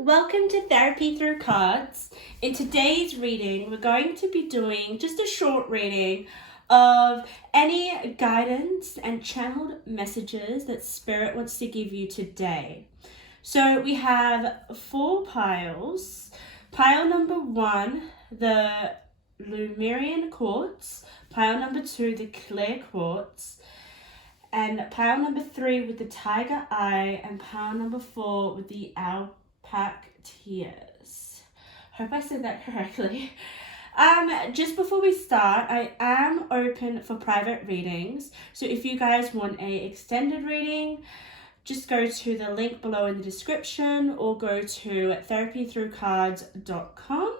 Welcome to Therapy Through Cards. In today's reading, we're going to be doing just a short reading of any guidance and channeled messages that Spirit wants to give you today. So we have 4 piles. Pile number 1, the Lemurian quartz. Pile number 2, the clear quartz. And pile number 3 with the tiger eye. And pile number 4 with the alpaca tears. Hope I said that correctly. Just before we start, I am open for private readings. So if you guys want a extended reading, just go to the link below in the description or go to therapythroughcards.com.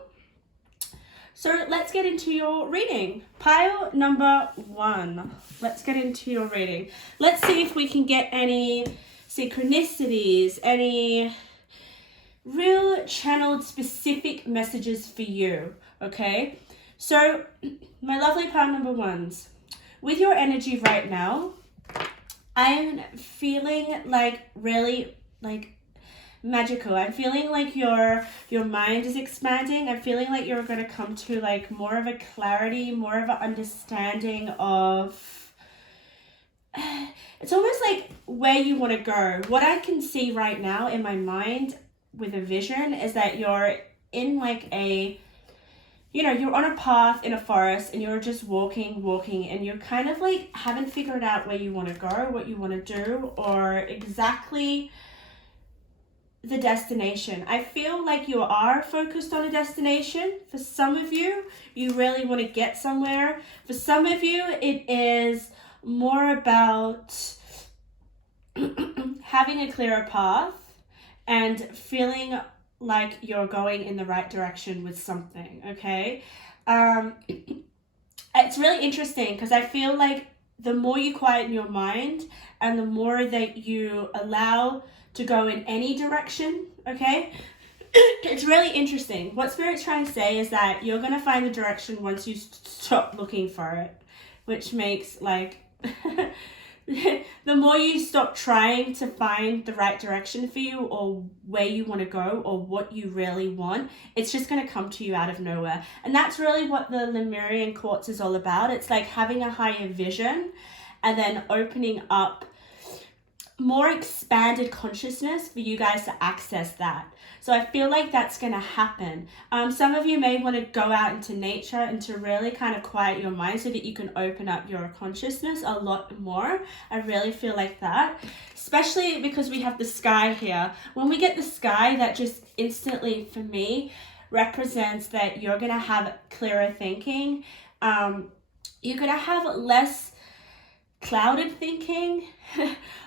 So let's get into your reading. Pile number 1. Let's get into your reading. Let's see if we can get any synchronicities, any real channeled specific messages for you, okay? So, my lovely pile number 1s, with your energy right now, I am feeling really magical. I'm feeling like your mind is expanding. I'm feeling like you're going to come to more of a clarity, more of an understanding of, it's almost like where you want to go. What I can see right now in my mind with a vision is that you're in you're on a path in a forest and you're just walking and you're kind of haven't figured out where you want to go, what you want to do, or exactly the destination. I feel like you are focused on a destination. For some of you, you really want to get somewhere. For some of you, it is more about having a clearer path and feeling like you're going in the right direction with something, okay? It's really interesting because I feel like the more you quieten your mind and the more that you allow to go in any direction, okay? It's really interesting. What Spirit's trying to say is that you're going to find the direction once you stop looking for it, which makes the more you stop trying to find the right direction for you or where you want to go or what you really want, it's just going to come to you out of nowhere. And that's really what the Lemurian quartz is all about. It's like having a higher vision and then opening up more expanded consciousness for you guys to access that. So I feel like that's going to happen. Some of you may want to go out into nature and to really kind of quiet your mind so that you can open up your consciousness a lot more. I really feel like that, especially because we have the sky here. When we get the sky, that just instantly, for me, represents that you're going to have clearer thinking. You're going to have less clouded thinking.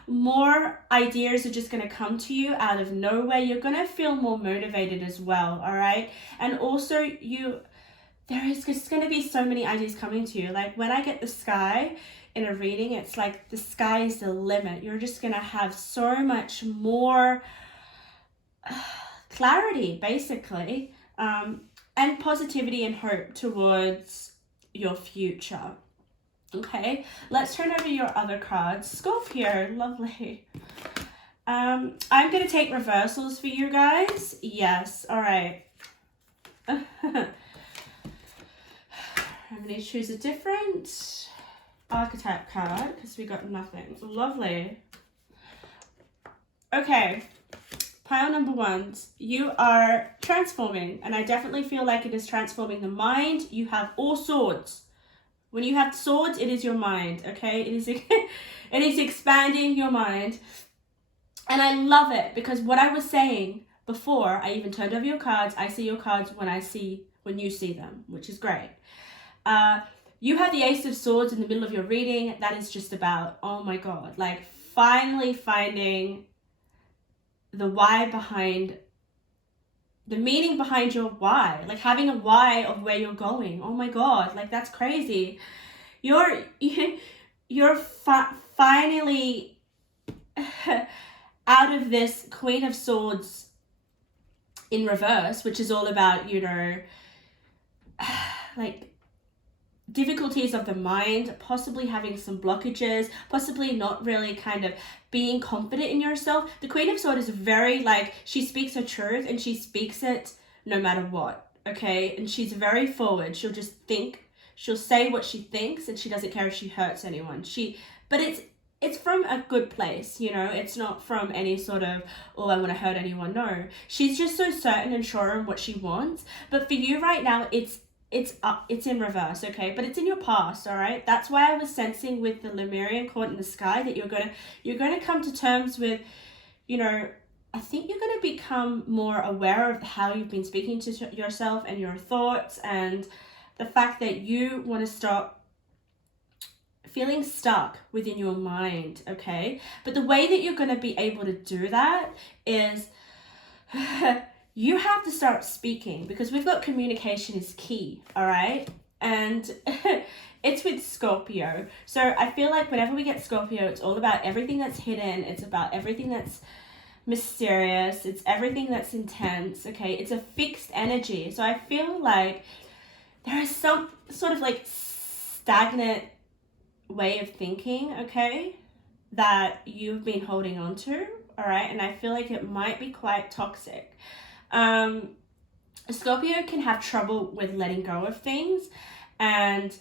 More ideas are just going to come to you out of nowhere. You're going to feel more motivated as well, all right? And also there is just going to be so many ideas coming to you. Like when I get the sky in a reading, it's like the sky is the limit. You're just going to have so much more clarity, basically, and positivity and hope towards your future. Okay, let's turn over your other cards. Sculpt here, lovely. I'm going to take reversals for you guys. Yes, all right. I'm going to choose a different archetype card because we got nothing. Lovely. Okay, pile number 1, you are transforming, and I definitely feel like it is transforming the mind. You have all swords. When you have swords, it is your mind, okay? It is expanding your mind. And I love it because what I was saying before, I even turned over your cards. I see your cards when you see them, which is great. You have the Ace of Swords in the middle of your reading. That is just about, oh my God, finally finding the why behind the meaning behind your why, having a why of where you're going. Oh my God, that's crazy. You're finally out of this Queen of Swords in reverse, which is all about, difficulties of the mind, possibly having some blockages, possibly not really kind of being confident in yourself. The Queen of Swords is very like, she speaks her truth and she speaks it no matter what, okay? And she's very forward. She'll just think, she'll say what she thinks, and she doesn't care if she hurts anyone. But it's from a good place, you know. It's not from any sort of, oh, I want to hurt anyone. No, she's just so certain and sure in what she wants. But for you right now, it's in reverse, okay? But it's in your past, all right? That's why I was sensing with the Lemurian court in the sky that you're gonna come to terms with, you know, I think you're gonna become more aware of how you've been speaking to yourself and your thoughts, and the fact that you want to stop feeling stuck within your mind, okay? But the way that you're gonna be able to do that is you have to start speaking, because we've got communication is key, all right? And it's with Scorpio. So I feel like whenever we get Scorpio, it's all about everything that's hidden. It's about everything that's mysterious. It's everything that's intense, okay? It's a fixed energy. So I feel like there is some sort of like stagnant way of thinking, okay, that you've been holding on to, all right? And I feel like it might be quite toxic. Scorpio can have trouble with letting go of things, and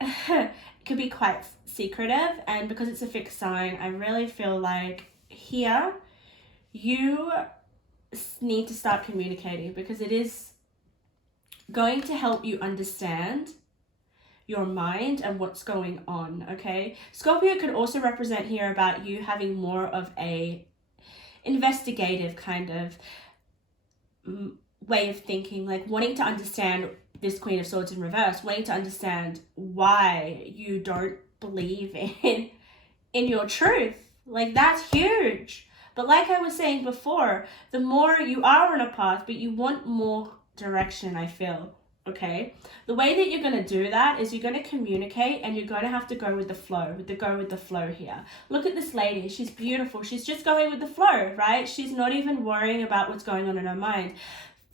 it could be quite secretive. And because it's a fixed sign, I really feel like here you need to start communicating, because it is going to help you understand your mind and what's going on, okay? Scorpio could also represent here about you having more of a investigative kind of way of thinking, like wanting to understand this Queen of Swords in reverse, wanting to understand why you don't believe in your truth. Like, that's huge. But like I was saying before, the more you are on a path, but you want more direction, I feel, okay? The way that you're going to do that is you're going to communicate, and you're going to have to go with the flow, go with the flow here. Look at this lady. She's beautiful. She's just going with the flow, right? She's not even worrying about what's going on in her mind.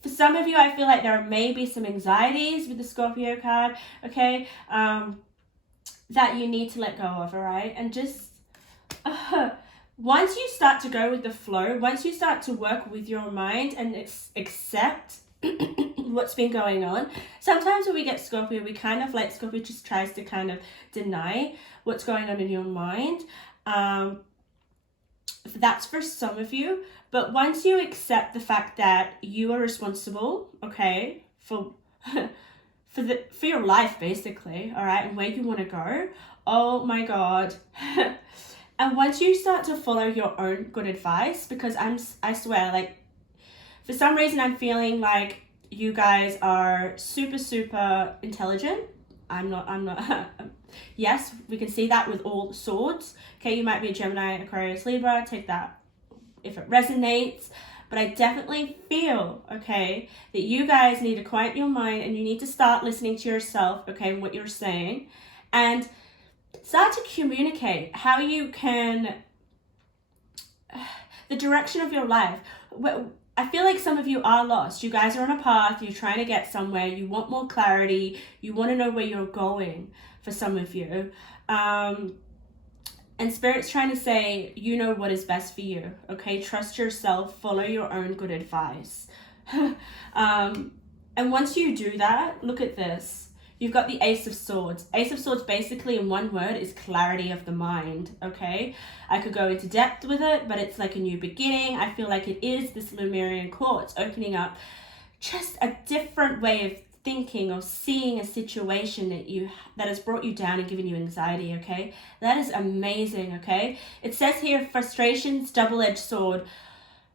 For some of you, I feel like there may be some anxieties with the Scorpio card, okay, that you need to let go of, all right? And just once you start to go with the flow, once you start to work with your mind and accept what's been going on. Sometimes when we get Scorpio, we kind of like, Scorpio just tries to kind of deny what's going on in your mind. That's for some of you. But once you accept the fact that you are responsible, okay, for your life, basically, all right, and where you want to go, oh my God. And once you start to follow your own good advice, because I swear, like, for some reason I'm feeling like you guys are super, super intelligent. I'm not. Yes, we can see that with all swords. Okay, you might be a Gemini, Aquarius, Libra. Take that if it resonates. But I definitely feel, okay, that you guys need to quiet your mind, and you need to start listening to yourself, okay, and what you're saying, and start to communicate how you can, the direction of your life. I feel like some of you are lost. You guys are on a path. You're trying to get somewhere. You want more clarity. You want to know where you're going, for some of you. And Spirit's trying to say, you know what is best for you, okay? Trust yourself. Follow your own good advice. And once you do that, look at this. You've got the Ace of Swords. Ace of Swords, basically, in one word, is clarity of the mind, okay? I could go into depth with it, but it's like a new beginning. I feel like it is this Lemurian quartz opening up just a different way of thinking or seeing a situation that has brought you down and given you anxiety, okay? That is amazing, okay? It says here, frustrations, double-edged sword,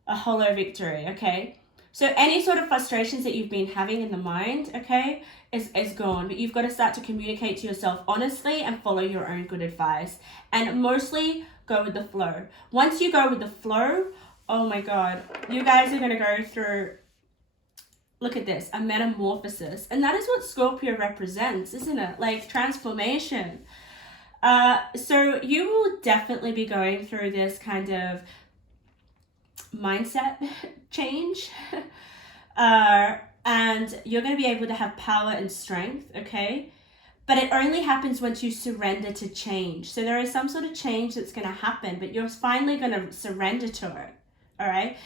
a hollow victory, okay? So any sort of frustrations that you've been having in the mind, okay, is gone. But you've got to start to communicate to yourself honestly and follow your own good advice. And mostly go with the flow. Once you go with the flow, oh my God, you guys are going to go through, look at this, a metamorphosis. And that is what Scorpio represents, isn't it? Like transformation. So you will definitely be going through this kind of mindset change. And you're going to be able to have power and strength, okay? but it only happens once you surrender to change. So there is some sort of change that's going to happen, but you're finally going to surrender to it. All right.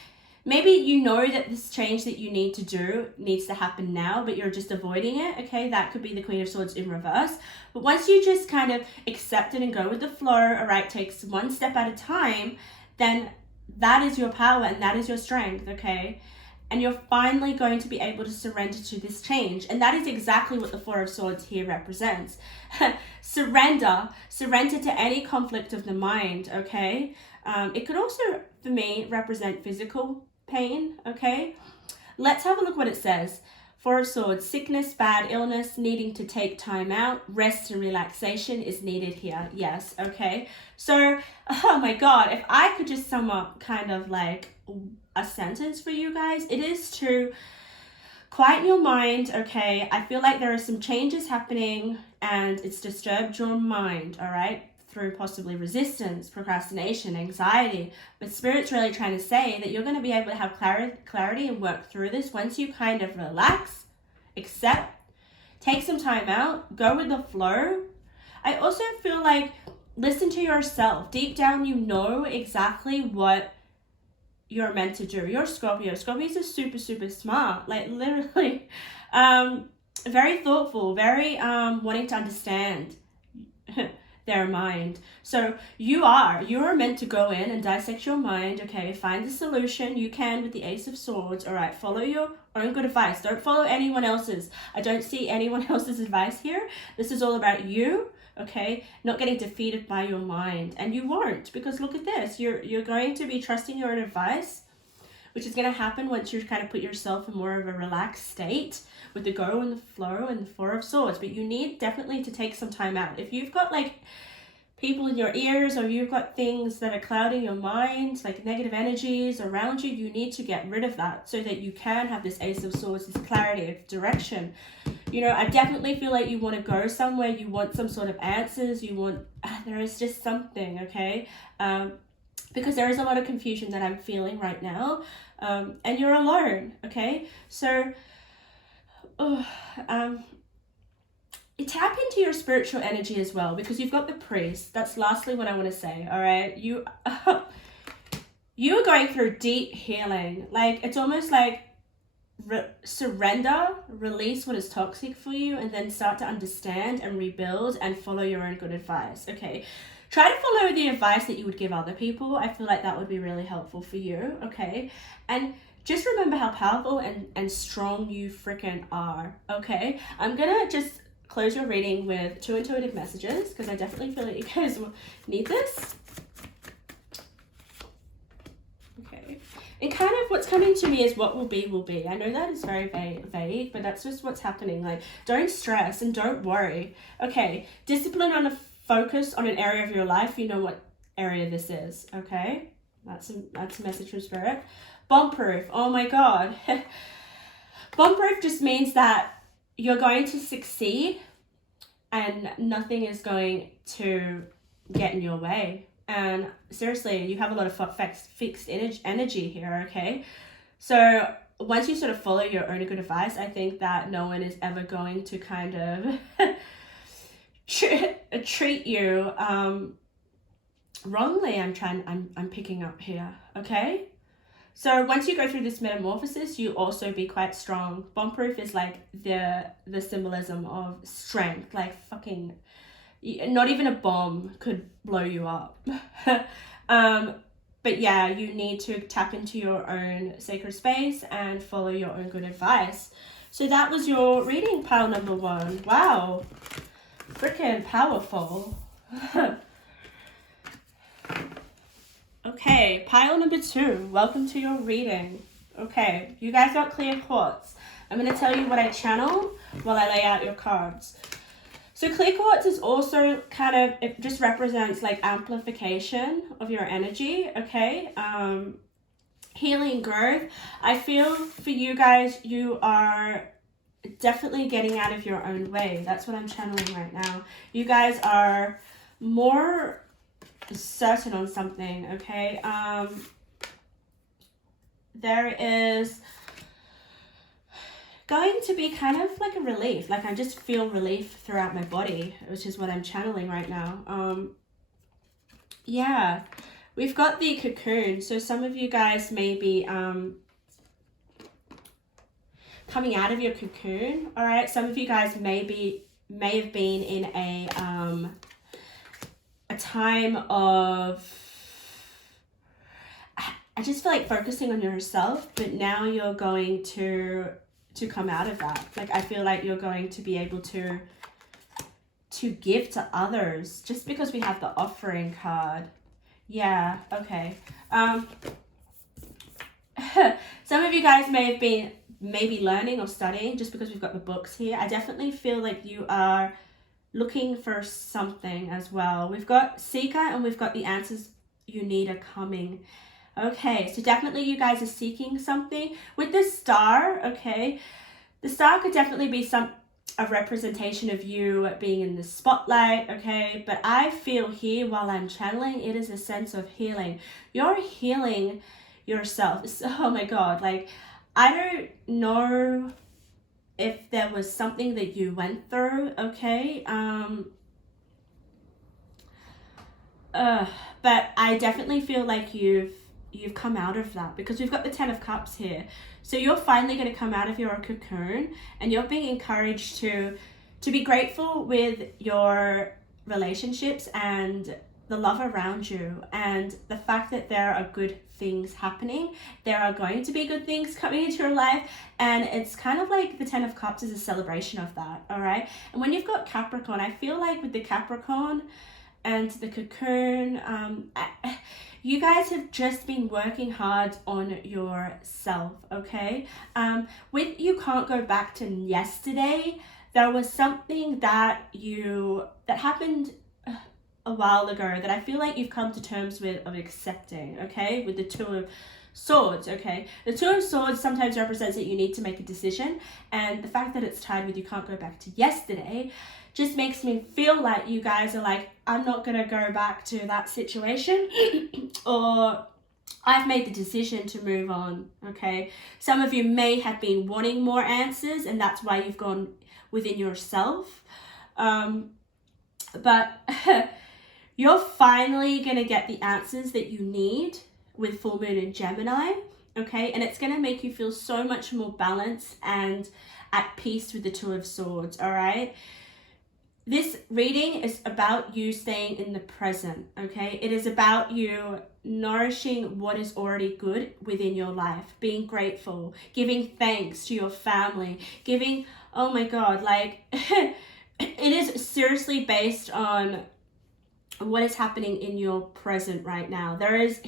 Maybe you know that this change that you need to do needs to happen now, but you're just avoiding it. Okay, that could be the Queen of Swords in reverse. But once you just kind of accept it and go with the flow, all right, takes one step at a time, then that is your power and that is your strength, okay? And you're finally going to be able to surrender to this change. And that is exactly what the Four of Swords here represents. Surrender to any conflict of the mind, okay? It could also, for me, represent physical pain, okay? Let's have a look what it says. Four of Swords, sickness, bad illness, needing to take time out, rest and relaxation is needed here. Yes, okay? So, oh my God, if I could just sum up kind of like a sentence for you guys, it is to quieten your mind, okay? I feel like there are some changes happening and it's disturbed your mind, all right? Through possibly resistance, procrastination, anxiety. But Spirit's really trying to say that you're going to be able to have clarity and work through this once you kind of relax, accept, take some time out, go with the flow. I also feel like listen to yourself. Deep down, you know exactly what you're meant to do. You're Scorpio. Scorpios are super, super smart. Like literally, very thoughtful, very wanting to understand their mind. So you're meant to go in and dissect your mind, okay? Find the solution you can with the Ace of Swords, all right? Follow your own good advice. Don't follow anyone else's. I don't see anyone else's advice here. This is all about you, okay? Not getting defeated by your mind. And you won't, because look at this. You're going to be trusting your own advice, which is going to happen once you kind of put yourself in more of a relaxed state with the go and the flow and the Four of Swords. But you need definitely to take some time out. If you've got like people in your ears or you've got things that are clouding your mind, like negative energies around you, you need to get rid of that so that you can have this Ace of Swords, this clarity of direction. You know, I definitely feel like you want to go somewhere, you want some sort of answers, you want, there is just something, okay? Because there is a lot of confusion that I'm feeling right now, and you're alone, okay? So, tap into your spiritual energy as well, because you've got the Priest. That's lastly what I want to say, all right? You are going through deep healing. Like, it's almost like surrender, release what is toxic for you, and then start to understand and rebuild and follow your own good advice, okay? Try to follow the advice that you would give other people. I feel like that would be really helpful for you, okay? And just remember how powerful and strong you freaking are, okay? I'm gonna just close your reading with 2 intuitive messages because I definitely feel like you guys will need this. Okay. And kind of what's coming to me is what will be, will be. I know that is very vague, but that's just what's happening. Like, don't stress and don't worry. Okay. Discipline on a focus on an area of your life. You know what area this is, okay? That's a message from Spirit. Bomb-proof. Oh my God. Bomb-proof just means that you're going to succeed and nothing is going to get in your way. And seriously, you have a lot of fixed energy here, okay? So once you sort of follow your own good advice, I think that no one is ever going to kind of treat you wrongly. I'm picking up here, okay? So once you go through this metamorphosis, you also be quite strong. Bomb-proof is like the symbolism of strength. Like fucking, not even a bomb could blow you up. But yeah, you need to tap into your own sacred space and follow your own good advice. So that was your reading, pile number 1. Wow, freaking powerful. Okay, pile number 2, welcome to your reading. Okay, you guys got clear quartz. I'm going to tell you what I channel while I lay out your cards. So clear quartz is also kind of, it just represents like amplification of your energy, okay? Healing, growth. I feel for you guys, you are definitely getting out of your own way. That's what I'm channeling right now. You guys are more certain on something, okay? There is going to be kind of like a relief. Like I just feel relief throughout my body, which is what I'm channeling right now. Yeah, we've got the cocoon. So some of you guys may be coming out of your cocoon. All right, some of you guys may have been in a time of, I just feel like focusing on yourself, but now you're going to come out of that. Like I feel like you're going to be able to give to others, just because we have the offering card. Yeah, okay. Some of you guys may have been maybe learning or studying, just because we've got the books here. I definitely feel like you are looking for something as well. We've got seeker and we've got the answers you need are coming. Okay, so definitely you guys are seeking something. With the star, okay, the star could definitely be a representation of you being in the spotlight, okay? But I feel here while I'm channeling, it is a sense of healing. You're healing yourself. Oh my God, like, I don't know if there was something that you went through, okay? But I definitely feel like you've come out of that, because we've got the 10 of Cups here. So you're finally going to come out of your cocoon, and you're being encouraged to be grateful with your relationships and the love around you, and the fact that there are good things happening. There are going to be good things coming into your life, and it's kind of like the 10 of Cups is a celebration of that, all right? And when you've got Capricorn, I feel like with the Capricorn and the cocoon, you guys have just been working hard on yourself, okay? With you can't go back to yesterday, there was something that happened a while ago that I feel like you've come to terms with, of accepting, okay? With the 2 of Swords, okay? The 2 of Swords sometimes represents that you need to make a decision, and the fact that it's tied with you can't go back to yesterday just makes me feel like you guys are like, I'm not going to go back to that situation or I've made the decision to move on, okay? Some of you may have been wanting more answers, and that's why you've gone within yourself. But you're finally going to get the answers that you need with full moon in Gemini, okay? And it's going to make you feel so much more balanced and at peace with the 2 of Swords, all right? This reading is about you staying in the present, okay? It is about you nourishing what is already good within your life, being grateful, giving thanks to your family, giving, oh my God, like, it is seriously based on what is happening in your present right now. There is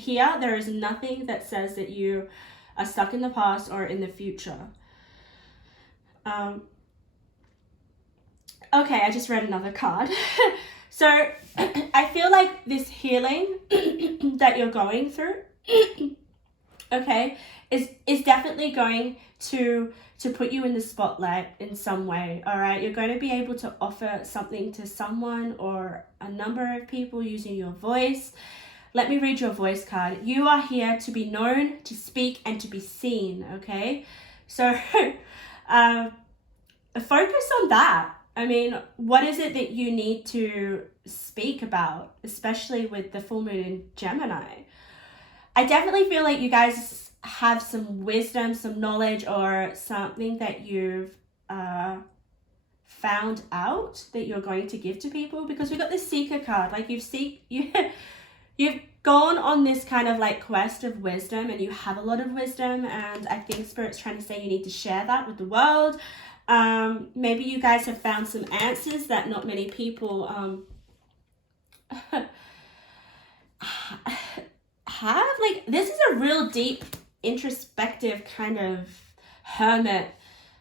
nothing that says that you are stuck in the past or in the future. Okay, I just read another card. So I feel like this healing that you're going through, okay, is definitely going to put you in the spotlight in some way, all right? You're going to be able to offer something to someone or a number of people using your voice. Let me read your voice card. You are here to be known, to speak, and to be seen, okay? So focus on that. I mean, what is it that you need to speak about, especially with the full moon in Gemini? I definitely feel like you guys have some wisdom, some knowledge, or something that you've found out that you're going to give to people, because we got this Seeker card. Like you've gone on this kind of like quest of wisdom, and you have a lot of wisdom, and I think Spirit's trying to say you need to share that with the world. Maybe you guys have found some answers that not many people have. Like, this is a real deep, introspective kind of hermit,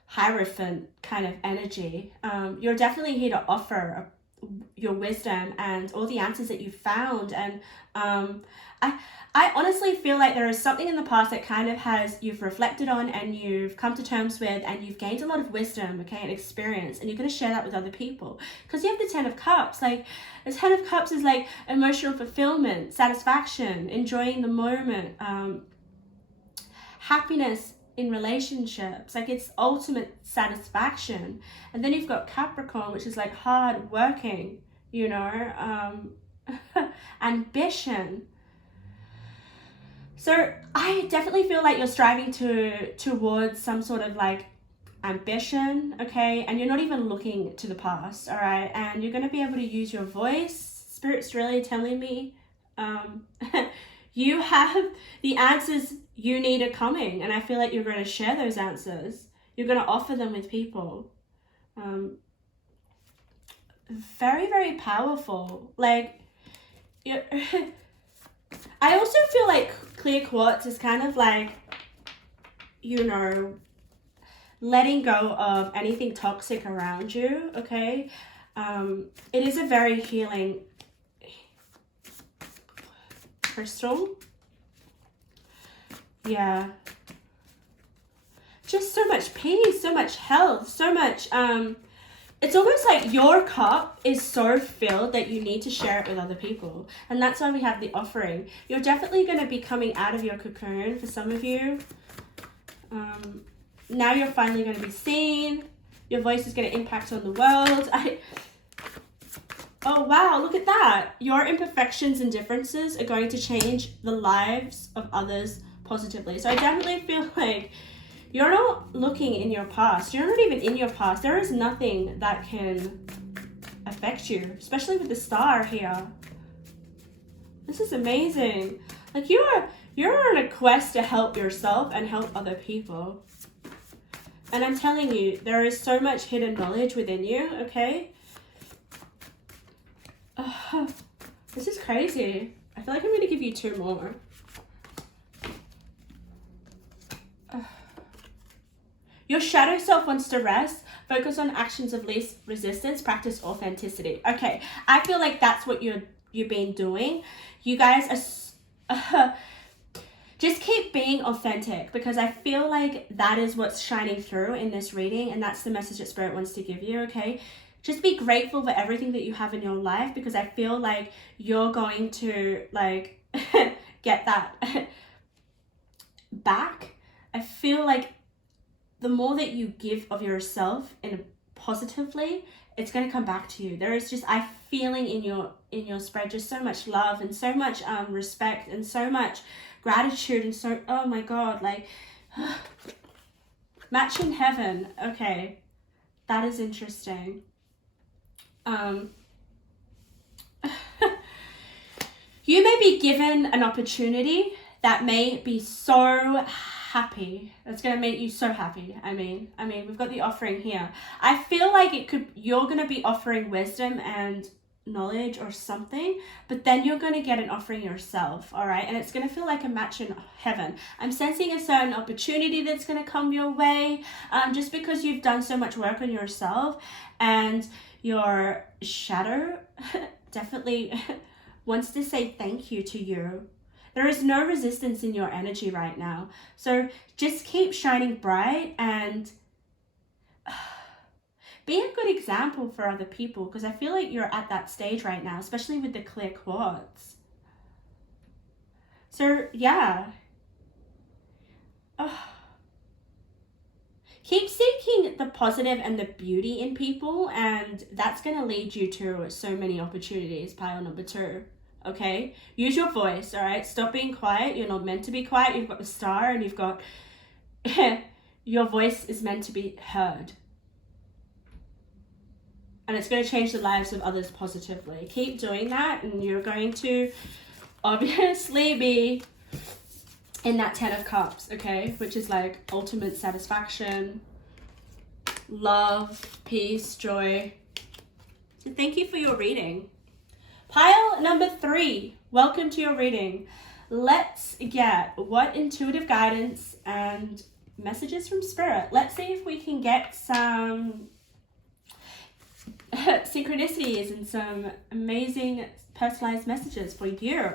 hierophant kind of energy. You're definitely here to offer your wisdom and all the answers that you found. And I honestly feel like there is something in the past that kind of you've reflected on and you've come to terms with, and you've gained a lot of wisdom, okay, and experience, and you're going to share that with other people. Because you have the 10 of Cups. Like, the 10 of Cups is like emotional fulfillment, satisfaction, enjoying the moment, happiness, in relationships. Like, it's ultimate satisfaction. And then you've got Capricorn, which is like hard working, you know, ambition. So I definitely feel like you're striving towards some sort of like ambition, okay? And you're not even looking to the past, all right? And you're going to be able to use your voice. Spirit's really telling me you have the answers you need are coming, and I feel like you're going to share those answers. You're going to offer them with people. Very, very powerful. Like, I also feel like clear quartz is kind of like, you know, letting go of anything toxic around you, okay? It is a very healing crystal. Yeah. Just so much peace, so much health, so much, it's almost like your cup is so filled that you need to share it with other people. And that's why we have the offering. You're definitely going to be coming out of your cocoon for some of you. Now you're finally going to be seen. Your voice is going to impact on the world. Oh, wow, look at that. Your imperfections and differences are going to change the lives of others positively. So I definitely feel like you're not looking in your past. You're not even in your past. There is nothing that can affect you, especially with the star here. This is amazing. Like, you're on a quest to help yourself and help other people. And I'm telling you, there is so much hidden knowledge within you, okay? This is crazy. I feel like I'm going to give you 2 more. Your shadow self wants to rest. Focus on actions of least resistance. Practice authenticity. Okay, I feel like that's what you've been doing. You guys are... just keep being authentic, because I feel like that is what's shining through in this reading, and that's the message that Spirit wants to give you, okay? Just be grateful for everything that you have in your life, because I feel like you're going to, like, get that back. I feel like the more that you give of yourself in positively, it's going to come back to you. There is just, I'm feeling in your spread just so much love and so much respect and so much gratitude and so, oh my God, like, match in heaven. Okay, that is interesting. You may be given an opportunity that may be so happy. It's going to make you so happy. I mean, we've got the offering here. I feel like you're going to be offering wisdom and knowledge or something, but then you're going to get an offering yourself, all right? And it's going to feel like a match in heaven. I'm sensing a certain opportunity that's going to come your way, just because you've done so much work on yourself, and your shadow definitely wants to say thank you to you. There is no resistance in your energy right now. So just keep shining bright and be a good example for other people, because I feel like you're at that stage right now, especially with the clear quartz. So yeah. Keep seeking the positive and the beauty in people, and that's going to lead you to so many opportunities. Pile number 2. Okay, use your voice, all right? Stop being quiet. You're not meant to be quiet. You've got the star, and you've got your voice is meant to be heard, and it's going to change the lives of others positively. Keep doing that, and you're going to obviously be in that 10 of Cups, okay, which is like ultimate satisfaction, love, peace, joy. So thank you for your reading. Pile number 3, welcome to your reading. Let's get what intuitive guidance and messages from Spirit. Let's see if we can get some synchronicities and some amazing personalized messages for you.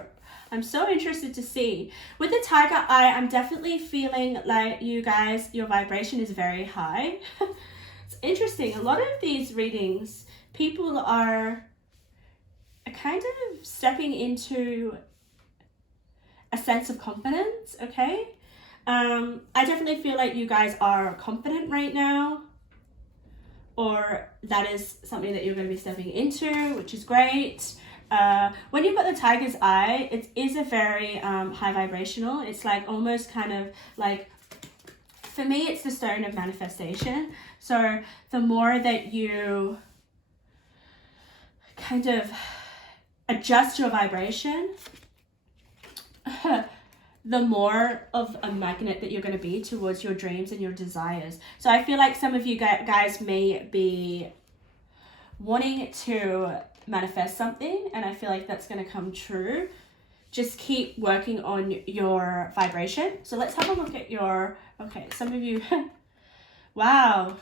I'm so interested to see. With the tiger eye, I'm definitely feeling like you guys, your vibration is very high. It's interesting. A lot of these readings, people are kind of stepping into a sense of confidence, okay? I definitely feel like you guys are confident right now, or that is something that you're going to be stepping into, which is great. When you've got the tiger's eye, it is a very high vibrational. It's like almost kind of like, for me, it's the stone of manifestation. So the more that you kind of adjust your vibration, the more of a magnet that you're going to be towards your dreams and your desires. So I feel like some of you guys may be wanting to manifest something, and I feel like that's going to come true. Just keep working on your vibration. So let's have a look at your, okay, some of you, wow,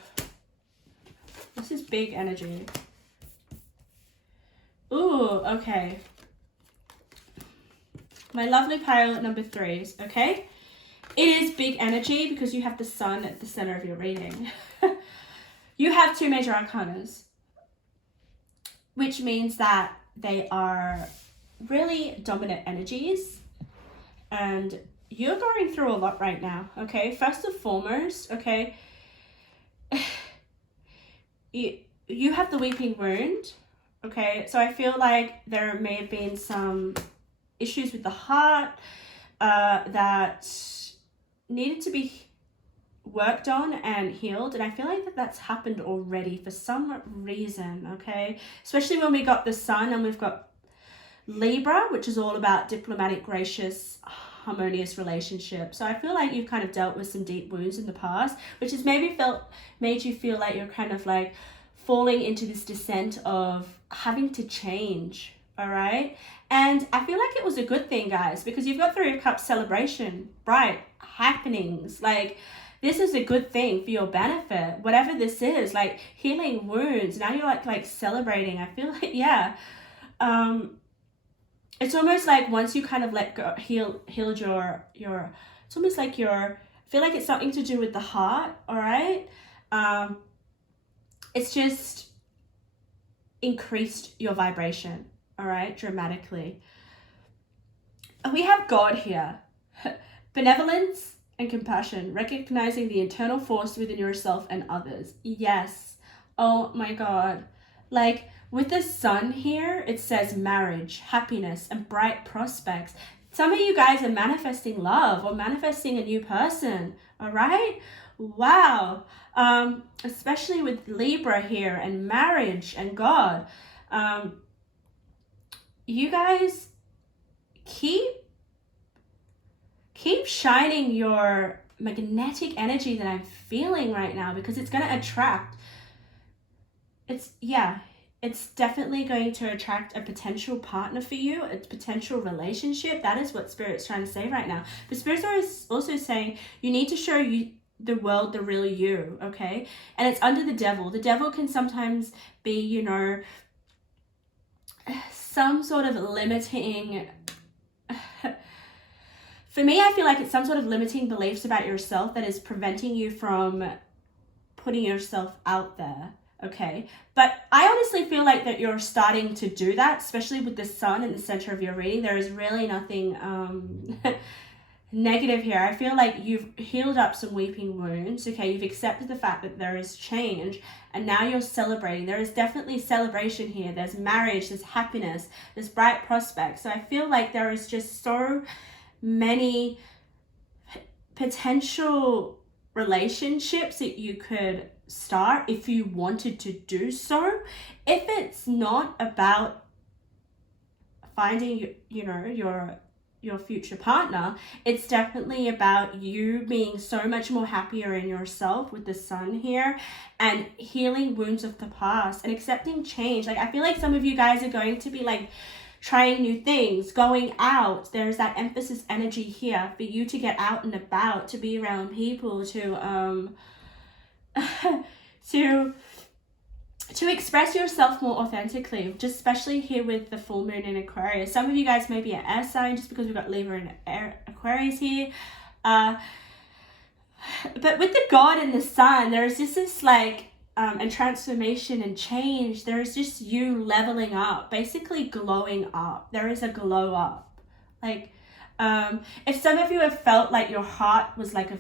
this is big energy. Ooh, okay. My lovely pilot number 3s, okay? It is big energy because you have the sun at the center of your reading. You have 2 major arcanas, which means that they are really dominant energies, and you're going through a lot right now, okay? First and foremost, okay, you have the weeping wound, okay? So I feel like there may have been some issues with the heart that needed to be worked on and healed, and I feel like that's happened already for some reason, okay? Especially when we got the sun and we've got Libra, which is all about diplomatic, gracious, harmonious relationships. So I feel like you've kind of dealt with some deep wounds in the past, which has made you feel like you're kind of like falling into this descent of having to change, all right? And I feel like it was a good thing, guys, because you've got 3 of Cups, celebration, bright happenings. Like, this is a good thing for your benefit, whatever this is, like healing wounds. Now you're like celebrating. I feel like, yeah. It's almost like once you kind of let go, healed your, it's almost like I feel like it's something to do with the heart, all right? It's just increased your vibration, all right, dramatically. We have God here. Benevolence and compassion, recognizing the internal force within yourself and others. Yes. Oh my God. Like, with the sun here, it says marriage, happiness, and bright prospects. Some of you guys are manifesting love or manifesting a new person, all right? Wow. Especially with Libra here and marriage and God. You guys keep shining your magnetic energy that I'm feeling right now, because it's going to attract. It's definitely going to attract a potential partner for you, a potential relationship. That is what Spirit's trying to say right now. But Spirit is also saying you need to show the world the real you, okay? And it's under the devil. The devil can sometimes be, you know, some sort of limiting... For me, I feel like it's some sort of limiting beliefs about yourself that is preventing you from putting yourself out there, okay? But I honestly feel like that you're starting to do that, especially with the sun in the center of your reading. There is really nothing negative here. I feel like you've healed up some weeping wounds, okay? You've accepted the fact that there is change, and now you're celebrating. There is definitely celebration here. There's marriage, there's happiness, there's bright prospects. So I feel like there is just so many potential relationships that you could start if you wanted to do so. If it's not about finding, you know, your future partner, it's definitely about you being so much more happier in yourself with the sun here, and healing wounds of the past and accepting change. Like, I feel like some of you guys are going to be like trying new things, going out. There's that emphasis energy here for you to get out and about, to be around people, to to express yourself more authentically, just especially here with the full moon in Aquarius. Some of you guys may be an air sign, just because we've got Libra and Aquarius here. But with the God and the sun, there's just this like and transformation and change. There is just you leveling up, basically glowing up. There is a glow up. Like, If some of you have felt like your heart was like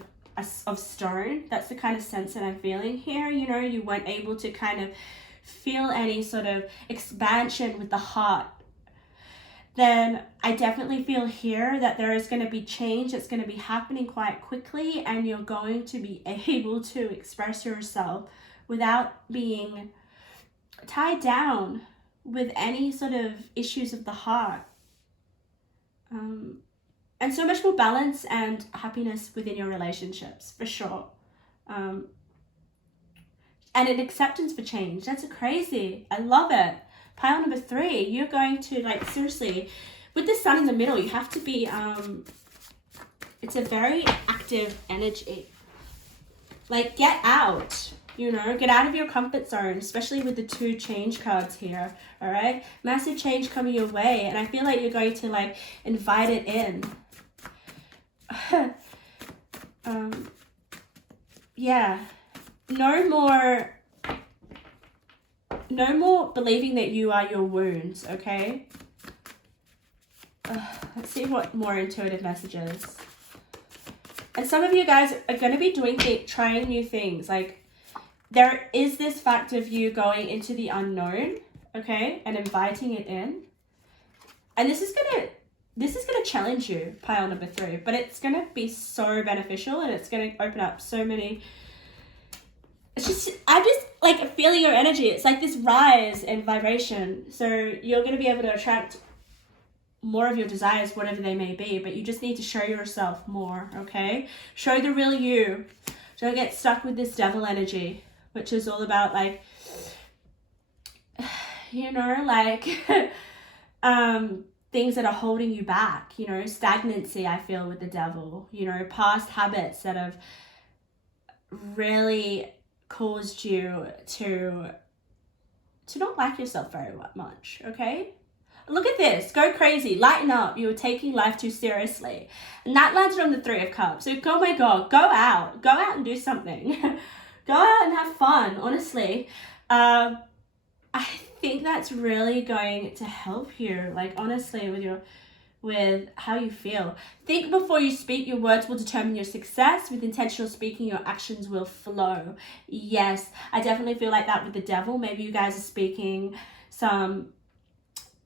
of stone, that's the kind of sense that I'm feeling here. You know, you weren't able to kind of feel any sort of expansion with the heart, then I definitely feel here that there is going to be change that's going to be happening quite quickly, and you're going to be able to express yourself without being tied down with any sort of issues of the heart. And so much more balance and happiness within your relationships, for sure. And an acceptance for change. That's crazy. I love it. Pile number 3, you're going to, like, seriously, with the sun in the middle, you have to be, it's a very active energy. Like, get out, you know, get out of your comfort zone, especially with the 2 change cards here, all right? Massive change coming your way, and I feel like you're going to, like, invite it in. Yeah, no more believing that you are your wounds, okay? Let's see what more intuitive messages. And some of you guys are going to be trying new things. Like, there is this fact of you going into the unknown, okay, and inviting it in. And this is gonna challenge you, pile number 3, but it's gonna be so beneficial, and it's gonna open up so many. I'm just like feeling your energy. It's like this rise in vibration. So you're gonna be able to attract more of your desires, whatever they may be, but you just need to show yourself more, okay? Show the real you. Don't get stuck with this devil energy, which is all about, like, you know, like, things that are holding you back, you know, stagnancy, I feel, with the devil, you know, past habits that have really caused you to not like yourself very much, okay? Look at this. Go crazy. Lighten up. You were taking life too seriously. And that landed on the 3 of Cups. So, oh my God, go out. Go out and do something. Go out and have fun, honestly. I think that's really going to help you, like, honestly, with how you feel. Think before you speak. Your words will determine your success. With intentional speaking, your actions will flow. Yes, I definitely feel like that with the devil. Maybe you guys are speaking some,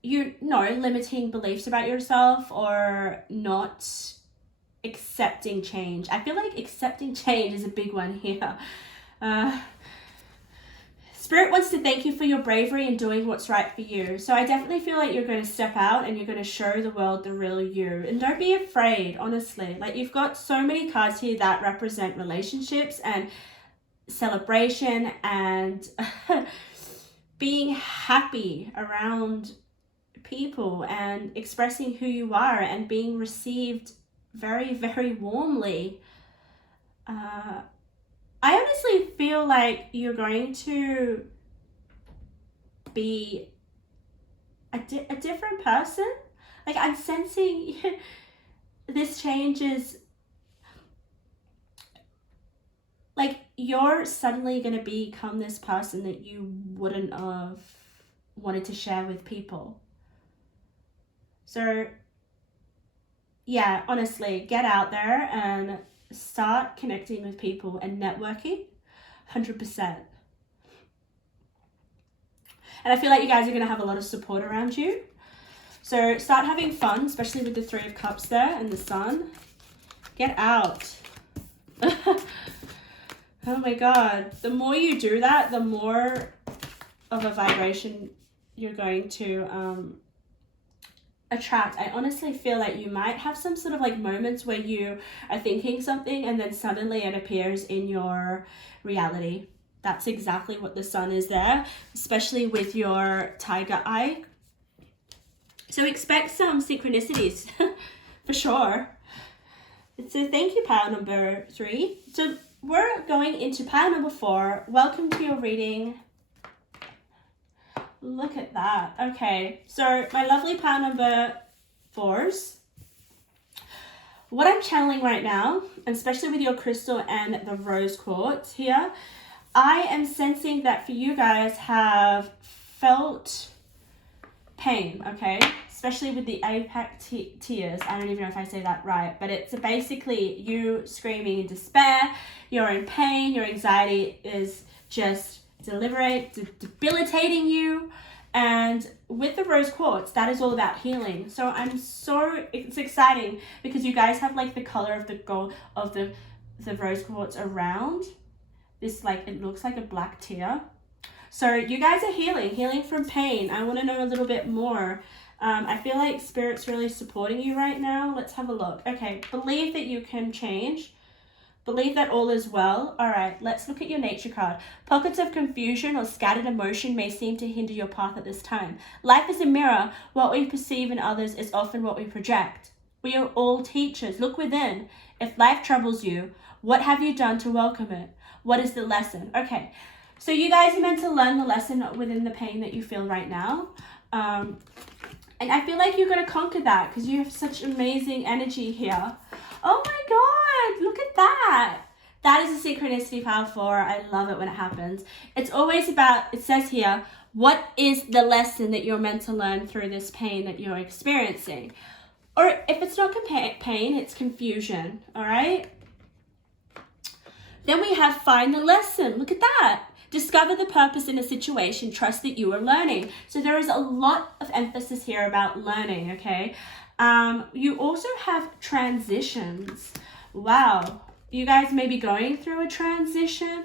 limiting beliefs about yourself, or not accepting change. I feel like accepting change is a big one here. Spirit wants to thank you for your bravery in doing what's right for you. So I definitely feel like you're going to step out and you're going to show the world the real you. And don't be afraid, honestly. Like, you've got so many cards here that represent relationships and celebration and being happy around people and expressing who you are and being received very, very warmly. I honestly feel like you're going to be a different person. Like, I'm sensing this change is like you're suddenly going to become this person that you wouldn't have wanted to share with people. So yeah, honestly, get out there and start connecting with people and networking, 100%. And I feel like you guys are going to have a lot of support around you. So start having fun, especially with the 3 of Cups there and the sun. Get out. Oh my God. The more you do that, the more of a vibration you're going to attract. I honestly feel like you might have some sort of like moments where you are thinking something and then suddenly it appears in your reality. That's exactly what the sun is there, especially with your tiger eye. So expect some synchronicities for sure. So thank you, pile number 3. So we're going into pile number 4. Welcome to your reading. Look at that. Okay, so my lovely pile number 4s. What I'm channeling right now, and especially with your crystal and the rose quartz here, I am sensing that for you guys have felt pain, okay? especially with the apex tears. I don't even know if I say that right, but it's basically you screaming in despair, you're in pain, your anxiety is just debilitating you. And with the rose quartz, that is all about healing. So it's exciting because you guys have like the color of the gold of the rose quartz around this, like it looks like a black tear. So you guys are healing from pain. I want to know a little bit more. I feel like Spirit's really supporting you right now. Let's have a look. Okay, believe that you can change. Believe that all is well. All right, let's look at your nature card. Pockets of confusion or scattered emotion may seem to hinder your path at this time. Life is a mirror. What we perceive in others is often what we project. We are all teachers. Look within. If life troubles you, what have you done to welcome it? What is the lesson? Okay, so you guys are meant to learn the lesson within the pain that you feel right now. And I feel like you're going to conquer that because you have such amazing energy here. Oh my God, look at that. That is a synchronicity pile 4. I love it when it happens. It's always about, it says here, what is the lesson that you're meant to learn through this pain that you're experiencing? Or if it's not pain, it's confusion, all right? Then we have find the lesson. Look at that. Discover the purpose in a situation. Trust that you are learning. So there is a lot of emphasis here about learning, okay? You also have transitions. Wow. You guys may be going through a transition.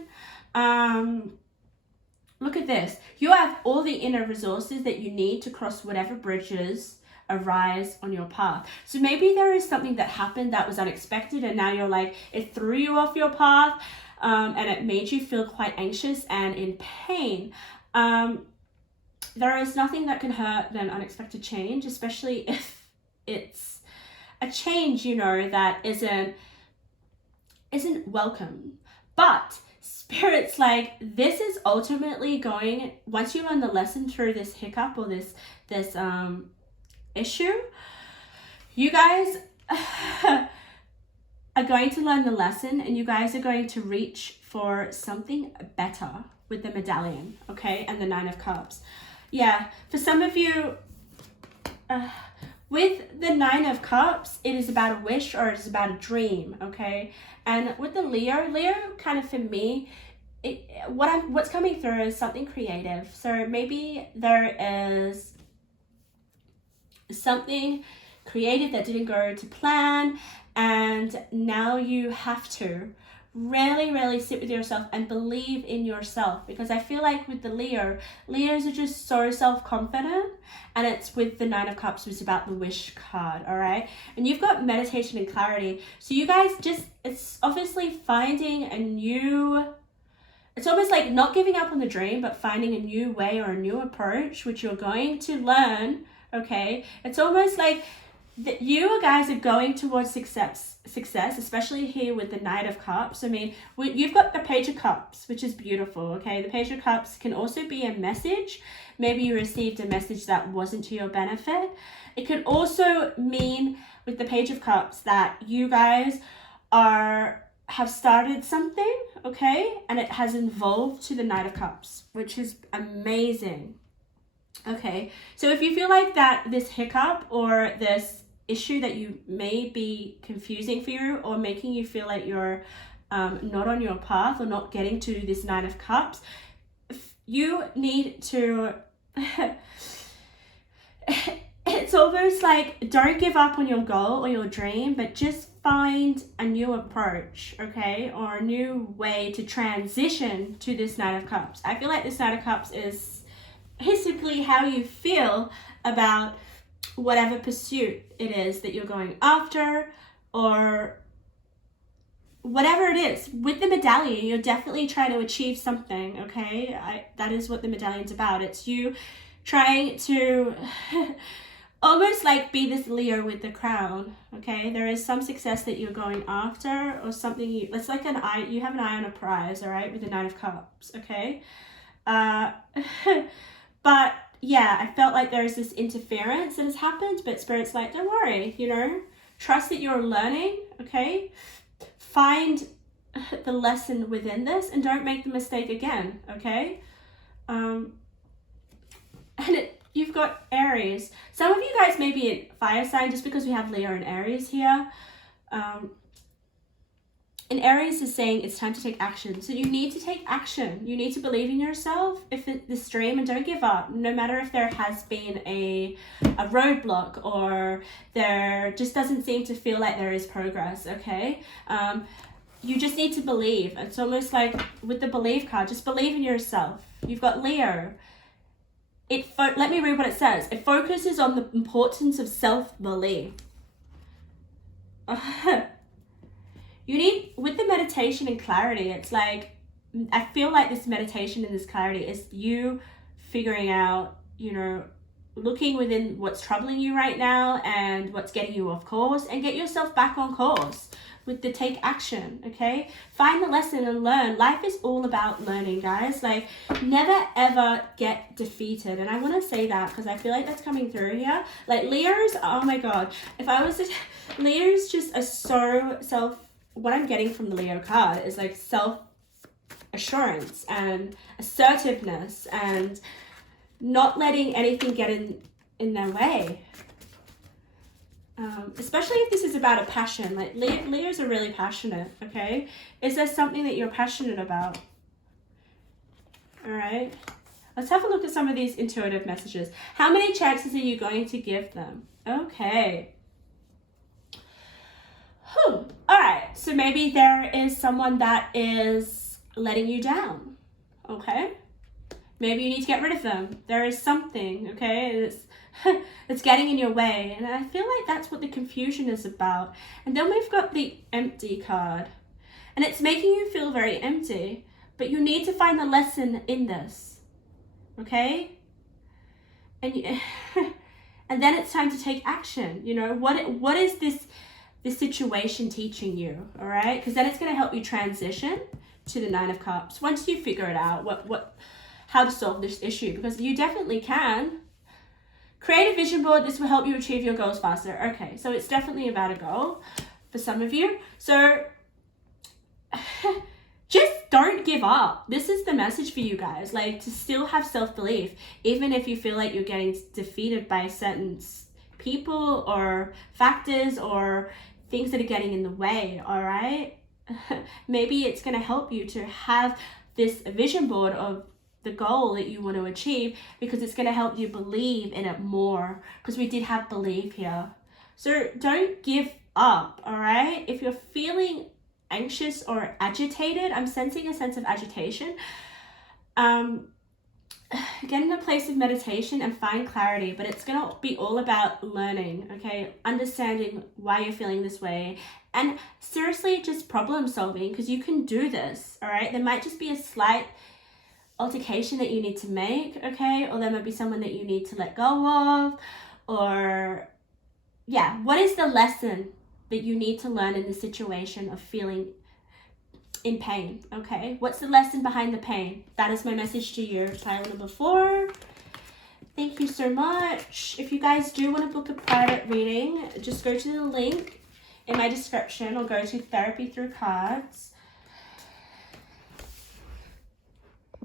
Look at this. You have all the inner resources that you need to cross whatever bridges arise on your path. So maybe there is something that happened that was unexpected and now you're like, it threw you off your path, and it made you feel quite anxious and in pain. There is nothing that can hurt than unexpected change, especially if it's a change, you know, that isn't welcome. But Spirit's like, this is ultimately going, once you learn the lesson through this hiccup or this issue, you guys are going to learn the lesson and you guys are going to reach for something better with the medallion, okay, and the 9 of Cups. Yeah, for some of you, with the 9 of Cups, it is about a wish or it is about a dream, okay? And with the Leo kind of for me, what's coming through is something creative. So maybe there is something creative that didn't go to plan and now you have to really sit with yourself and believe in yourself, because I feel like with the Leos are just so self-confident, and it's with the 9 of Cups, which is about the wish card, all right? And you've got meditation and clarity, so you guys it's obviously finding a new, it's almost like not giving up on the dream, but finding a new way or a new approach, which you're going to learn, okay? It's almost like that you guys are going towards success, especially here with the Knight of Cups. I mean, you've got the Page of Cups, which is beautiful, okay? The Page of Cups can also be a message. Maybe you received a message that wasn't to your benefit. It could also mean, with the Page of Cups, that you guys have started something, okay? And it has evolved to the Knight of Cups, which is amazing. Okay, so if you feel like that this hiccup or this issue that you may be confusing for you or making you feel like you're not on your path or not getting to this 9 of Cups, you need to it's almost like, don't give up on your goal or your dream, but just find a new approach, okay, or a new way to transition to this 9 of Cups. I feel like this 9 of Cups is basically how you feel about whatever pursuit it is that you're going after, or whatever it is. With the medallion, you're definitely trying to achieve something, okay? That is what the medallion's about. It's you trying to almost like be this Leo with the crown, okay? There is some success that you're going after, or something it's like an eye, you have an eye on a prize, all right, with the 9 of Cups, okay? But yeah, I felt like there's this interference that has happened, but Spirit's like, don't worry, you know, trust that you're learning, okay? Find the lesson within this and don't make the mistake again, okay? And you've got Aries. Some of you guys may be in fire sign just because we have Leo and Aries here. And Aries is saying it's time to take action. So you need to take action. You need to believe in yourself if this dream, and don't give up. No matter if there has been a roadblock or there just doesn't seem to feel like there is progress, okay? You just need to believe. It's almost like with the believe card, just believe in yourself. You've got Leo. Let me read what it says. It focuses on the importance of self-belief. You need, with the meditation and clarity, it's like, I feel like this meditation and this clarity is you figuring out, you know, looking within what's troubling you right now and what's getting you off course, and get yourself back on course with the take action, okay? Find the lesson and learn. Life is all about learning, guys. Like, never ever get defeated. And I want to say that because I feel like that's coming through here. Like, Leo's, oh my God. If I was to, Leo's just a so what I'm getting from the Leo card is like self-assurance and assertiveness and not letting anything get in their way. Especially if this is about a passion. Like, Leos are really passionate, okay? Is there something that you're passionate about? All right. Let's have a look at some of these intuitive messages. How many chances are you going to give them? Okay. All right, so maybe there is someone that is letting you down, okay? Maybe you need to get rid of them. There is something, okay, it's getting in your way, and I feel like that's what the confusion is about. And then we've got the empty card, and it's making you feel very empty, but you need to find the lesson in this, okay? And and then it's time to take action. You know, what is this situation teaching you, all right? Because then it's going to help you transition to the Nine of Cups once you figure it out, how to solve this issue, because you definitely can. Create a vision board. This will help you achieve your goals faster. Okay, so it's definitely about a goal for some of you. So just don't give up. This is the message for you guys, like, to still have self-belief, even if you feel like you're getting defeated by certain people or factors or things that are getting in the way, all right? Maybe it's going to help you to have this vision board of the goal that you want to achieve, because it's going to help you believe in it more, because we did have belief here. So don't give up, all right? If you're feeling anxious or agitated, I'm sensing a sense of agitation. Get in a place of meditation and find clarity, but it's going to be all about learning, okay? Understanding why you're feeling this way, and seriously just problem solving, because you can do this, all right? There might just be a slight altercation that you need to make, okay? Or there might be someone that you need to let go of, or yeah, what is the lesson that you need to learn in the situation of feeling in pain, okay? What's the lesson behind the pain? That is my message to you. Pile number 4. Thank you so much. If you guys do want to book a private reading, just go to the link in my description or go to Therapy Through Cards.